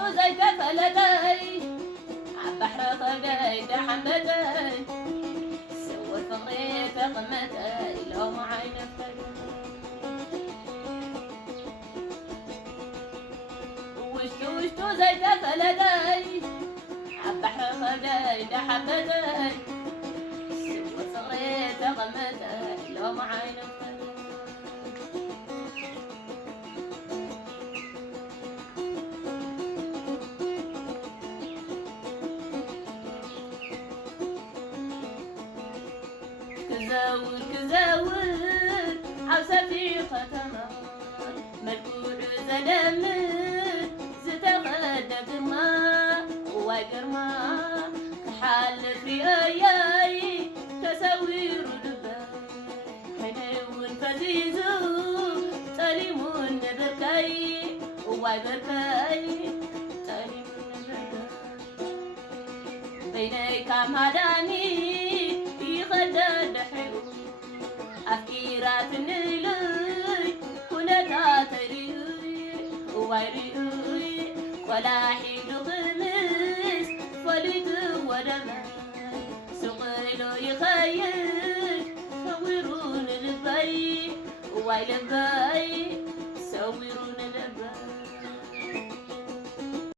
وشتو زي كفلتي عبحر خدي دحمتي سوى فقري فقمتي لو معي نفتي وشتو زي كفلتي عبحر خدي دحمتي سوى فقري فقمتي لو معي نفتي كزاور عوسفي ختمة ملكوع زلمت زتغدى قرما وقرما كحال في اياي تسوير دبا حنون فزيزو تليمون بركاي وبركاي تليمون بركاي بينك مداني يخدد حلو أفكيرات نلوي كنتا تريوي ويريوي ولا حيد خمس فليد ودما سقيلو يخيل صورون البي ويلبي